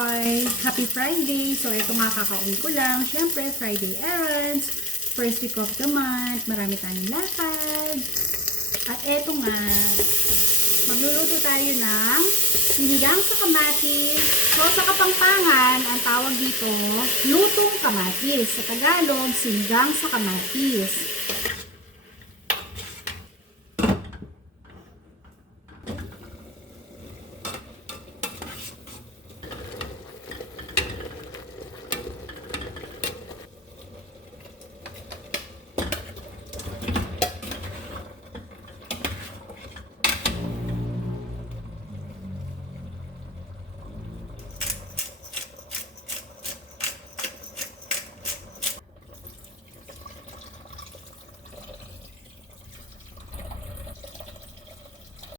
Joy! Happy Friday! So, ito nga kakauwi ko lang. Siyempre, Friday errands. First week of the month. Marami tayong lakad. At ito nga, magluluto tayo ng sinigang sa kamatis. So, sa Kapampangan, ang tawag dito, lutong kamatis. Sa Tagalog, sinigang sa kamatis.